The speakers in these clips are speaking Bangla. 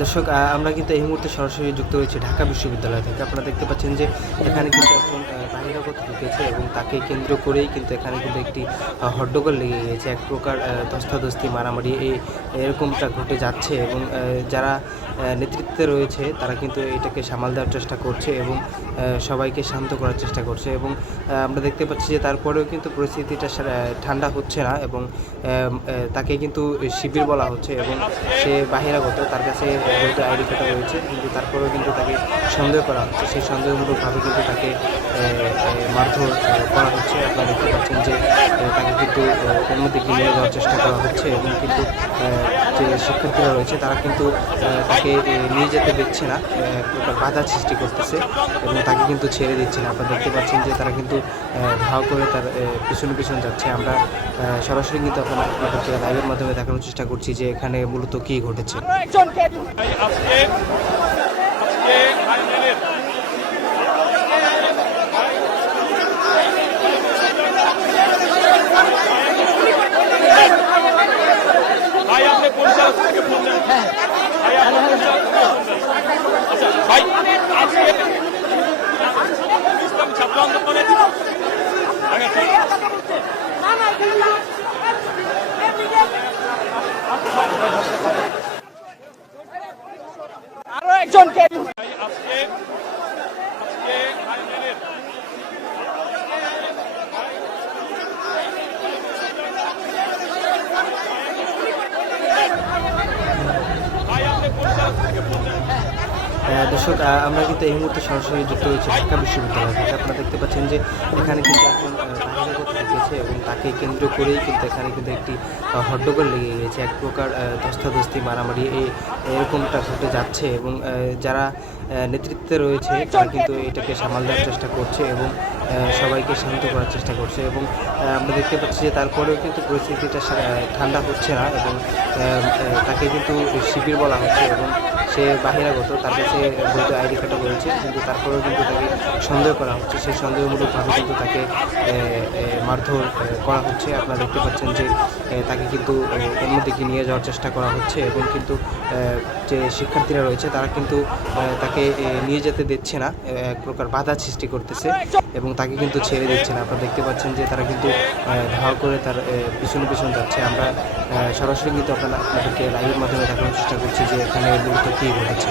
দর্শক আমরা কিন্তু এই মুহূর্তে সরাসরি যুক্ত রয়েছে ঢাকা বিশ্ববিদ্যালয় থেকে। আপনারা দেখতে পাচ্ছেন যে এখানে কিন্তু আহ, ঢুকেছে এবং তাকে কেন্দ্র করেই কিন্তু এখানে কিন্তু একটি হট্টগোল লেগে গিয়েছে। এক প্রকার ধস্তাধস্তি মারামারি এই এরকমটা ঘটে যাচ্ছে এবং যারা নেতৃত্বে রয়েছে তারা কিন্তু এটাকে সামাল দেওয়ার চেষ্টা করছে এবং সবাইকে শান্ত করার চেষ্টা করছে এবং আমরা দেখতে পাচ্ছি যে তারপরেও কিন্তু পরিস্থিতিটা ঠান্ডা হচ্ছে না এবং তাকে কিন্তু শিবির বলা হচ্ছে এবং সে বাহিরাগত তার কাছে বৈধ আইডি রয়েছে। কিন্তু তারপরেও কিন্তু তাকে সন্দেহ করা হচ্ছে। সেই সন্দেহমূলকভাবে কিন্তু তাকে মারধর করা হচ্ছে। আপনারা দেখতে পাচ্ছেন যে তাকে কিন্তু অন্যদিকে নিয়ে যাওয়ার চেষ্টা করা হচ্ছে এবং কিন্তু যে শিক্ষার্থীরা রয়েছে, তারা কিন্তু তাকে নিয়ে যেতে দিচ্ছে না। বাধা সৃষ্টি করতেছে এবং তাকে কিন্তু ছেড়ে দিচ্ছে না। আপনারা দেখতে পাচ্ছেন যে, তারা কিন্তু ধাওয়া করে তার পিছনে পিছনে যাচ্ছে। আমরা সরাসরি কিন্তু আপনারা লাইভের মাধ্যমে দেখানোর চেষ্টা করছি যে, এখানে মূলত কী ঘটেছে। আজকে আহ, দর্শক আমরা কিন্তু এই মুহূর্তে সরাসরি যুক্ত রয়েছে ঢাকা বিশ্ববিদ্যালয়। থেকে আপনারা দেখতে পাচ্ছেন যে এখানে কিন্তু ঢুকেছে এবং তাকে কেন্দ্র করেই কিন্তু এখানে কিন্তু একটি হট্টগোল লেগে গিয়েছে। এক প্রকার ধস্তাধস্তি, মারামারি এই এরকমটা ঘটে যাচ্ছে এবং যারা নেতৃত্বে রয়েছে তারা কিন্তু এটাকে সামাল দেওয়ার চেষ্টা করছে এবং সবাইকে শান্ত করার চেষ্টা করছে এবং আমরা দেখতে পাচ্ছি যে তারপরেও কিন্তু পরিস্থিতিটা ঠান্ডা হচ্ছে না এবং তাকে কিন্তু শিবির বলা হচ্ছে এবং সে বাহিরাগত, তার কাছে বৈধ আইডি কার্ড রয়েছে, কিন্তু তারপরেও কিন্তু তাকে সন্দেহ করা হচ্ছে। সেই সন্দেহমূলকভাবে কিন্তু তাকে মারধর করা হচ্ছে। আপনারা দেখতে পাচ্ছেন যে তাকে কিন্তু অন্যদিকে নিয়ে যাওয়ার চেষ্টা করা হচ্ছে এবং কিন্তু যে শিক্ষার্থীরা রয়েছে, তারা কিন্তু তাকে নিয়ে যেতে দিচ্ছে না। এক প্রকার বাধা সৃষ্টি করতেছে। এবং তাকে কিন্তু ছেড়ে দিচ্ছে না আপনারা দেখতে পাচ্ছেন যে তারা কিন্তু ধাওয়া করে তার পিছনে পিছনে যাচ্ছে। আমরা সরাসরি কিন্তু আপনারা আপনাদেরকে লাইভের মাধ্যমে দেখানোর চেষ্টা করছি যে এখানে মূলত কী ঘটেছে।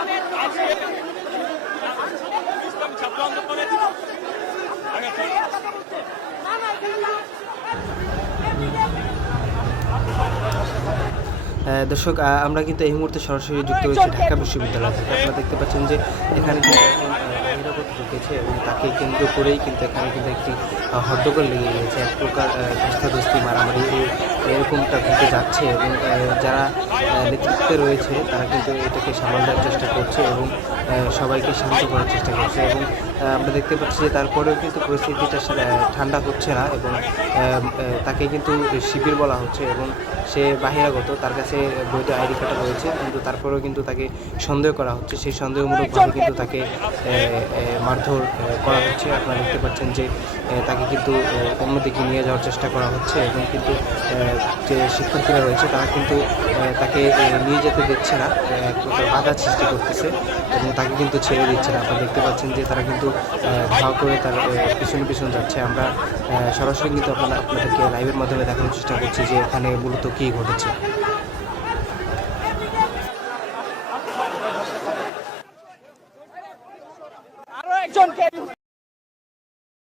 দর্শক আমরা কিন্তু এই মুহূর্তে সরাসরি যুক্ত হয়েছি ঢাকা বিশ্ববিদ্যালয় থেকে। আপনারা দেখতে পাচ্ছেন যে এখানে কিন্তু বাহিরাগত ঢুকেছে এবং তাকে কেন্দ্র করেই কিন্তু এখানে কিন্তু একটি হট্টগোল লেগে গিয়েছে এক প্রকার ধস্তাধস্তি, মারামারি এরকমটা ঘটে যাচ্ছে এবং যারা নেতৃত্বে রয়েছে তারা কিন্তু এটাকে সামাল দেওয়ার চেষ্টা করছে এবং সবাইকে শান্ত করার চেষ্টা করছে এবং আমরা দেখতে পাচ্ছি যে তারপরেও কিন্তু পরিস্থিতিটা ঠান্ডা হচ্ছে না এবং তাকে কিন্তু শিবির বলা হচ্ছে এবং সে বাহিরাগত, তার কাছে বৈধ আইডি কার্ড রয়েছে। কিন্তু তারপরেও কিন্তু তাকে সন্দেহ করা হচ্ছে। সেই সন্দেহমূলকভাবে কিন্তু তাকে মারধর করা হচ্ছে। আপনারা দেখতে পাচ্ছেন যে তাকে কিন্তু অন্যদিকে নিয়ে যাওয়ার চেষ্টা করা হচ্ছে এবং কিন্তু যে শিক্ষার্থীরা রয়েছে, তারা কিন্তু তাকে নিয়ে যেতে দিচ্ছে না। এক প্রকার সৃষ্টি করতেছে এবং তাকে কিন্তু ছেড়ে দিচ্ছে না। আপনারা দেখতে পাচ্ছেন যে, তারা কিন্তু ধাওয়া করে তার পিছনে পিছনে যাচ্ছে। আমরা সরাসরি কিন্তু আপনারা আপনাদেরকে লাইভের মাধ্যমে দেখানোর চেষ্টা করছি যে, এখানে মূলত কী ঘটেছে।